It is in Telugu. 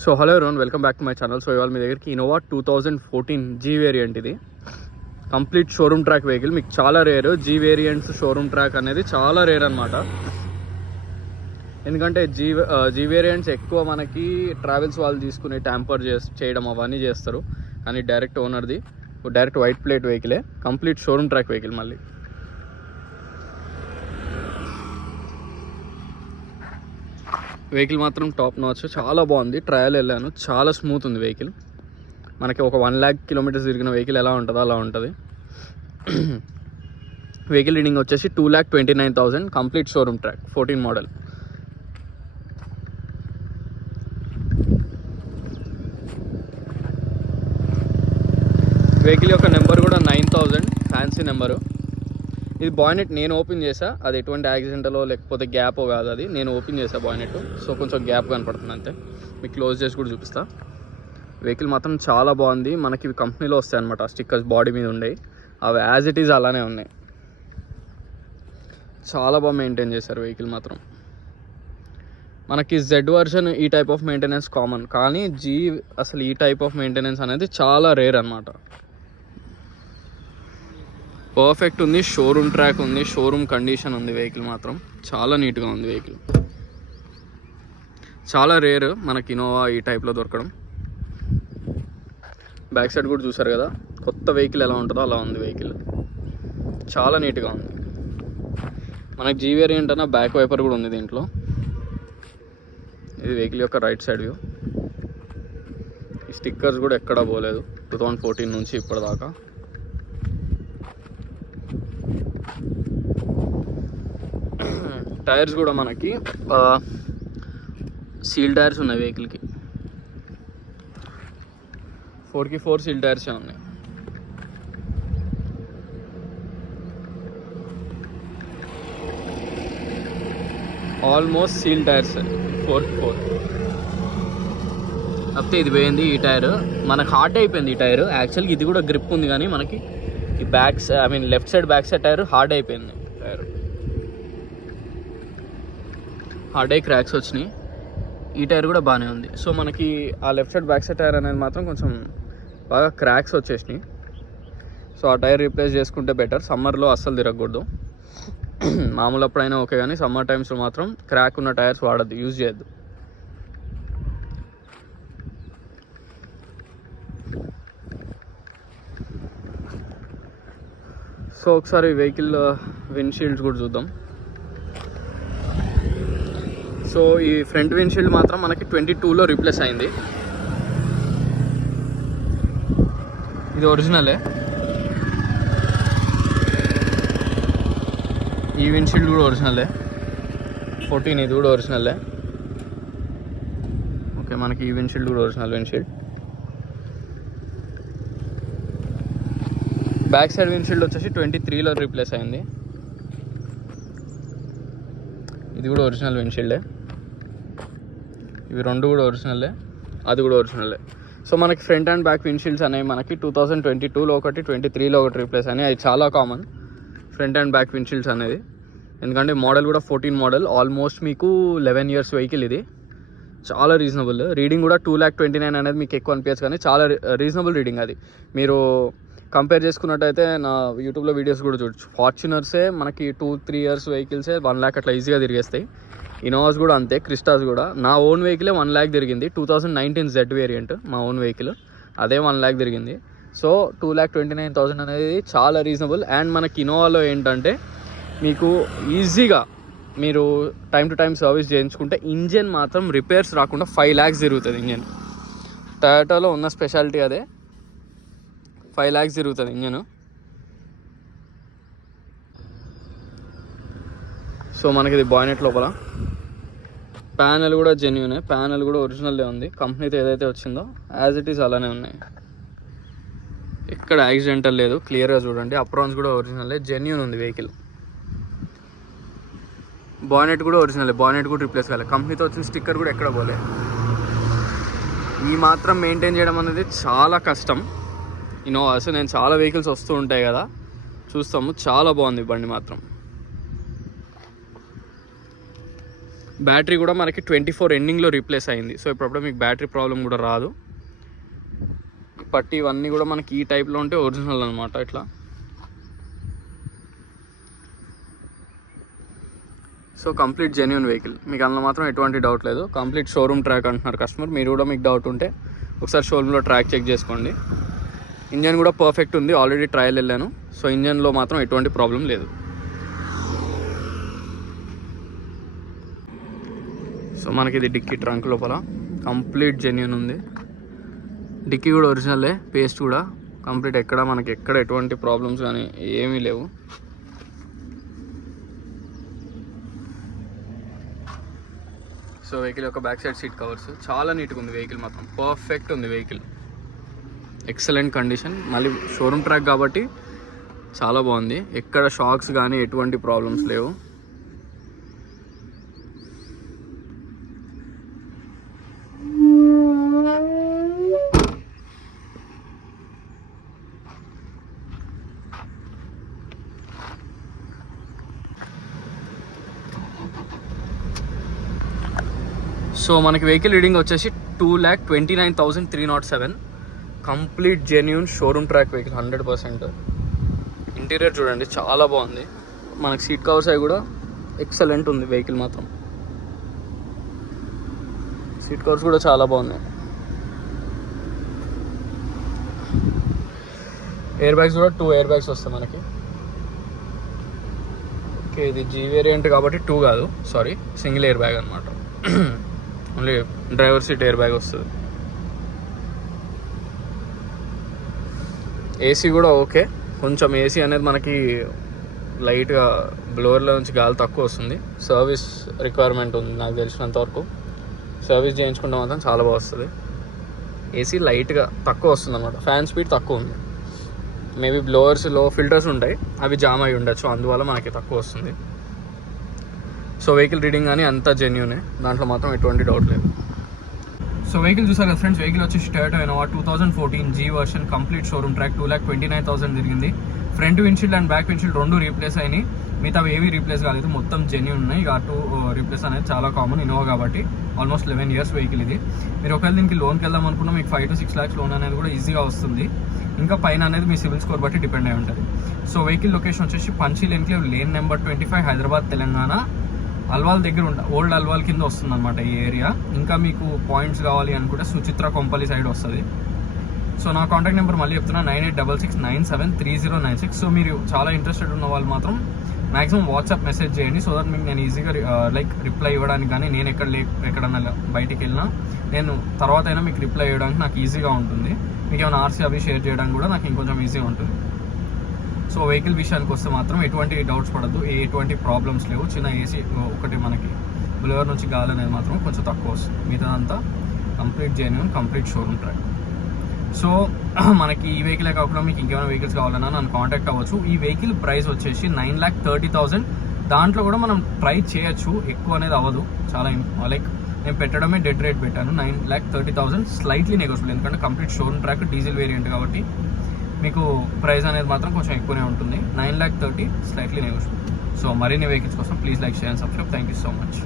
So hello everyone, welcome back to my channel. So ఇవాళ మీ దగ్గరికి ఇన్నోవా 2014 జీ వేరియంట్. ఇది కంప్లీట్ షోరూమ్ ట్రాక్ వెహికల్. మీకు చాలా rare G variants showroom track అనేది చాలా రేర్ అనమాట. ఎందుకంటే జీ వేరియంట్స్ ఎక్కువ మనకి ట్రావెల్స్ వాళ్ళు తీసుకుని ట్యాంపర్ చేయడం అవన్నీ చేస్తారు. కానీ డైరెక్ట్ ఓనర్ది డైరెక్ట్ వైట్ ప్లేట్ వెహికలే, కంప్లీట్ షోరూమ్ ట్రాక్ వెహికల్. మళ్ళీ వెహికల్ మాత్రం టాప్ నాచ్, చాలా బాగుంది. ట్రయల్ వెళ్ళాను, చాలా స్మూత్ ఉంది వెహికల్. మనకి ఒక 1 lakh కిలోమీటర్స్ తిరిగిన వెహికల్ ఎలా ఉంటుందో అలా ఉంటుంది. వెహికల్ రీడింగ్ వచ్చేసి 2,29,000, complete showroom track, 14 model. Vehicle యొక్క నెంబర్ కూడా 9,000, ఫ్యాన్సీ నెంబరు. ఇది బాయ్నెట్ నేను ఓపెన్ చేసా, అది ఎటువంటి యాక్సిడెంటలో లేకపోతే గ్యాప్ కాదు, అది నేను ఓపెన్ చేసా బాయ్నెట్. సో కొంచెం గ్యాప్ కనపడుతుంది అంతే. మీకు క్లోజ్ చేసి కూడా చూపిస్తా. వెహికల్ మాత్రం చాలా బాగుంది. మనకి ఇవి కంపెనీలో వస్తాయి అనమాట, స్టిక్కర్స్ బాడీ మీద ఉండేవి, అవి యాజ్ ఇట్ ఈజ్ అలానే ఉన్నాయి. చాలా బాగా మెయింటైన్ చేశారు వెహికల్ మాత్రం. మనకి జెడ్ వర్షన్ ఈ టైప్ ఆఫ్ మెయింటెనెన్స్ కామన్, కానీ అసలు ఈ టైప్ ఆఫ్ మెయింటెనెన్స్ అనేది చాలా రేర్ అనమాట. పర్ఫెక్ట్ ఉంది, షోరూమ్ ట్రాక్ ఉంది, షోరూమ్ కండిషన్ ఉంది. వెహికల్ మాత్రం చాలా నీట్గా ఉంది. వెహికల్ చాలా రేర్ మనకి ఇన్నోవా ఈ టైప్లో దొరకడం. బ్యాక్ సైడ్ కూడా చూసారు కదా, కొత్త వెహికల్ ఎలా ఉంటుందో అలా ఉంది వెహికల్. చాలా నీట్గా ఉంది. మనకి జీ వేరియంట్ అన్న బ్యాక్ వైపర్ కూడా ఉంది దీంట్లో. ఇది వెహికల్ యొక్క రైట్ సైడ్ వ్యూ. ఈ స్టిక్కర్స్ కూడా ఎక్కడా పోలేదు 2014 నుంచి ఇప్పటిదాకా. టైర్స్ కూడా మనకి సీల్ టైర్స్ ఉన్నాయి వెహికల్కి. 4x4 సీల్ టైర్సే ఉన్నాయి. Almost seal tyres 4x4. కాకపోతే ఇది పోయింది ఈ టైర్, మనకు హార్డ్ అయిపోయింది ఈ టైర్. యాక్చువల్గా ఇది కూడా గ్రిప్ ఉంది, కానీ మనకి ఈ left side back side tyre hard అయిపోయింది. టైర్ హార్డ్ అయ్యి క్రాక్స్ వచ్చినాయి. ఈ టైర్ కూడా బాగానే ఉంది. సో మనకి ఆ left side back side tyre అనేది మాత్రం కొంచెం బాగా క్రాక్స్ వచ్చేసినాయి. సో ఆ టైర్ రీప్లేస్ చేసుకుంటే బెటర్. సమ్మర్లో అస్సలు తిరగకూడదు. మామూలు అప్పుడైనా ఓకే, కానీ సమ్మర్ టైమ్స్లో మాత్రం క్రాక్ ఉన్న టైర్స్ వాడద్దు, యూజ్ చేయొద్దు. సో ఒకసారి వెహికల్ విండ్షీల్డ్స్ కూడా చూద్దాం. సో ఈ ఫ్రంట్ విండ్షీల్డ్ మాత్రం మనకి 22లో రీప్లేస్ అయింది. ఇది ఒరిజినలే. ఈ విండ్షీల్డ్ కూడా ఒరిజినలే. 14 ఇది కూడా ఒరిజినలే. ఓకే, మనకి ఈ విండ్షీల్డ్ కూడా original windshield. Back side windshield వచ్చేసి 23లో రీప్లేస్ అయింది. ఇది కూడా ఒరిజినల్ విండ్షీల్డే. ఇవి రెండు కూడా ఒరిజినలే, అది కూడా ఒరిజినలే. సో మనకి ఫ్రంట్ అండ్ బ్యాక్ విండ్షీల్డ్స్ అనేవి మనకి 2022లో ఒకటి, 23లో ఒకటి రీప్లేస్ అయినాయి. అది చాలా కామన్ ఫ్రంట్ అండ్ బ్యాక్ విండ్షీల్డ్స్ అనేది. ఎందుకంటే మోడల్ కూడా 14 మోడల్, ఆల్మోస్ట్ మీకు 11 years వెహికల్. ఇది చాలా రీజనబుల్. రీడింగ్ కూడా 2,29,000 అనేది మీకు ఎక్కువ అనిపించచ్చు, కానీ చాలా రీజనబుల్ రీడింగ్. అది మీరు కంపేర్ చేసుకున్నట్టయితే నా యూట్యూబ్లో వీడియోస్ కూడా చూడొచ్చు. ఫార్చునర్సే మనకి 2-3 years వెహికల్సే 1 lakh అట్లా ఈజీగా తిరిగేస్తాయి. ఇన్నోవాస్ కూడా అంతే, క్రిస్టాస్ కూడా. నా ఓన్ వెహికలే 1 lakh తిరిగింది. 2019 జెడ్ వేరియంట్ మా ఓన్ వెహికల్, అదే 1 lakh తిరిగింది. సో 2,29,000 అనేది చాలా రీజనబుల్. అండ్ మనకి ఇన్నోవాలో ఏంటంటే మీకు ఈజీగా మీరు టైం టు టైం సర్వీస్ చేయించుకుంటే ఇంజన్ మాత్రం రిపేర్స్ రాకుండా 5 lakhs తిరుగుతుంది ఇంజన్. టయోటాలో ఉన్న స్పెషాలిటీ అదే, 5 lakhs తిరుగుతుంది ఇంజన్. సో మనకి ఇది బాయ్నెట్ లోపల ప్యానెల్ కూడా జెన్యూనే, ప్యానెల్ కూడా ఒరిజినల్లే ఉంది. కంపెనీతో ఏదైతే వచ్చిందో యాజ్ ఇట్ ఈస్ అలానే ఉన్నాయి, ఎక్కడ యాక్సిడెంటల్ లేదు. క్లియర్గా చూడండి. అప్రాన్స్ కూడా ఒరిజినల్లే, జెన్యూన్ ఉంది వెహికల్. బాయ్నెట్ కూడా ఒరిజినల్లే, బాయ్నెట్ కూడా రిప్లేస్ కాలేదు. కంపెనీతో వచ్చిన స్టిక్కర్ కూడా ఎక్కడ పోలే. ఈ మాత్రం మెయింటైన్ చేయడం అనేది చాలా కష్టం. ఇన్నోవాస్ నేను చాలా వెహికల్స్ వస్తూ ఉంటాయి కదా, చూస్తాము. చాలా బాగుంది బండి మాత్రం. బ్యాటరీ కూడా మనకి 24 ఎండింగ్లో రీప్లేస్ అయింది. సో ఇప్పుడు మీకు బ్యాటరీ ప్రాబ్లం కూడా రాదు. పట్టి ఇవన్నీ కూడా మనకి ఈ టైప్లో ఉంటే ఒరిజినల్ అనమాట. ఇట్లా సో కంప్లీట్ జెన్యూన్ వెహికల్, మీకు అందులో మాత్రం ఎటువంటి డౌట్ లేదు. కంప్లీట్ షోరూమ్ ట్రాక్ అంటున్నారు కస్టమర్. మీరు కూడా మీకు డౌట్ ఉంటే ఒకసారి షోరూంలో ట్రాక్ చెక్ చేసుకోండి. ఇంజన్ కూడా పర్ఫెక్ట్ ఉంది, ఆల్రెడీ ట్రయల్ వెళ్ళాను. సో ఇంజన్లో మాత్రం ఎటువంటి ప్రాబ్లం లేదు. సో మనకి ఇది డిక్కీ ట్రంక్ లోపల కంప్లీట్ జెన్యూన్ ఉంది. డిక్కీ కూడా ఒరిజినలే, పేస్ట్ కూడా కంప్లీట్, మనకి ఎక్కడ ఎటువంటి ప్రాబ్లమ్స్ కానీ ఏమీ లేవు. సో వెహికల్ యొక్క బ్యాక్ సైడ్ సీట్ కవర్స్ చాలా నీట్గా ఉంది. వెహికల్ మాత్రం పర్ఫెక్ట్ ఉంది. Vehicle excellent condition. మళ్ళీ షోరూమ్ ట్రాక్ కాబట్టి చాలా బాగుంది. ఎక్కడ షాక్స్ కానీ ఎటువంటి ప్రాబ్లమ్స్ లేవు. సో మనకి వెహికల్ రీడింగ్ వచ్చేసి 2,29,307. Complete genuine showroom track vehicle 100%. Interior చూడండి చాలా బాగుంది. మనకి సీట్ కవర్స్ అవి కూడా ఎక్సలెంట్ ఉంది. వెహికల్ మాత్రం సీట్ కవర్స్ కూడా చాలా బాగున్నాయి. ఎయిర్ బ్యాగ్స్ కూడా 2 ఎయిర్ బ్యాగ్స్ వస్తాయి మనకి. ఓకే, ఇది జీ వేరియంట్ కాబట్టి 2 కాదు, సారీ, సింగిల్ ఎయిర్ బ్యాగ్ అనమాట. Only driver seat air bag వస్తుంది. ఏసీ కూడా ఓకే. కొంచెం ఏసీ అనేది మనకి లైట్గా బ్లోవర్లో నుంచి గాలి తక్కువ వస్తుంది. సర్వీస్ రిక్వైర్మెంట్ ఉంది నాకు తెలిసినంత వరకు. సర్వీస్ చేయించుకుంటే మాత్రం చాలా బాగా వస్తుంది. ఏసీ లైట్గా తక్కువ వస్తుంది అనమాట. ఫ్యాన్ స్పీడ్ తక్కువ ఉంది. మేబీ బ్లోవర్స్లో ఫిల్టర్స్ ఉంటాయి, అవి జామ్ అయి ఉండొచ్చు, అందువల్ల మనకి తక్కువ వస్తుంది. సో వెహికల్ రీడింగ్ కానీ అంతా జెన్యూనే, దాంట్లో మాత్రం ఎటువంటి డౌట్ లేదు. సో వెహికల్ చూసారు కదా ఫ్రెండ్స్, వెహికల్ వచ్చేసి Toyota Innova 2014 G version, complete showroom track. 2,29,000 తిరిగింది. Front windshield and back windshield 2 replace అయినాయి. మిగతా ఏవి రీప్లేస్ కాలేదు, మొత్తం జెన్యూన్ ఉన్నాయి. ఇక 2 రీప్లేస్ అనేది చాలా కామన్ ఇన్నోవా కాబట్టి. ఆల్మోస్ట్ 11 years వెహికల్ ఇది. మీరు ఒకవేళ దీనికి లోన్కి వెళ్దాం అనుకున్నా మీకు 5 to 6 lakhs లోన్ అనేది కూడా ఈజీగా వస్తుంది. ఇంకా పైన అనేది మీ సివిల్ స్కోర్ బట్టి డిపెండ్ అయి ఉంటుంది. సో వెహికల్ లొకేషన్ వచ్చేసి Panchsheel enclave lane number 25, Hyderabad, Telangana. Alwal దగ్గర ఓల్డ్ అల్వాల్ కింద వస్తుంది అనమాట ఈ ఏరియా. ఇంకా మీకు పాయింట్స్ కావాలి అనుకుంటే సుచిత్ర కొంపల్లి సైడ్ వస్తుంది. సో నా కాంటాక్ట్ నెంబర్ మళ్ళీ చెప్తున్నా, 9866973096. సో మీరు చాలా ఇంట్రెస్టెడ్ ఉన్న వాళ్ళు మాత్రం మ్యాక్సిమం వాట్సాప్ మెసేజ్ చేయండి. సో దట్ మీకు నేను ఈజీగా రిప్లై ఇవ్వడానికి కానీ, నేను ఎక్కడన్నా బయటికి వెళ్ళినా నేను తర్వాత అయినా మీకు రిప్లై ఇవ్వడానికి నాకు ఈజీగా ఉంటుంది. మీకు ఏమైనా ఆర్సీ అవి షేర్ చేయడానికి కూడా నాకు ఇంకొంచెం ఈజీగా ఉంటుంది. సో వెహికల్ విషయానికి వస్తే మాత్రం ఎటువంటి డౌట్స్ పడద్దు, ఎటువంటి ప్రాబ్లమ్స్ లేవు. చిన్న ఏసీ ఒకటి మనకి బ్లోవర్ నుంచి గాలి అనేది మాత్రం కొంచెం తక్కువ వస్తుంది. మిగతాదంతా complete genuine, complete showroom track. So మనకి ఈ వెహికలే కాకుండా మీకు ఇంకేమైనా వెహికల్స్ కావాలన్నా నన్ను కాంటాక్ట్ అవ్వచ్చు. ఈ వెహికల్ ప్రైస్ వచ్చేసి 9,30,000. దాంట్లో కూడా మనం ట్రై చేయొచ్చు, ఎక్కువ అనేది అవ్వదు. చాలా నేను పెట్టడమే డెడ్ రేట్ పెట్టాను. 9,30,000 స్లైట్లీ నెగోషియబుల్, ఎందుకంటే complete showroom track, diesel variant కాబట్టి మీకు ప్రైస్ అనేది మాత్రం కొంచెం ఎక్కువనే ఉంటుంది. 9,30,000 స్లైట్లీ నెగోషియబుల్. సో మరిన్ని వెహికల్స్ కోసం please like, share and subscribe. Thank you so much.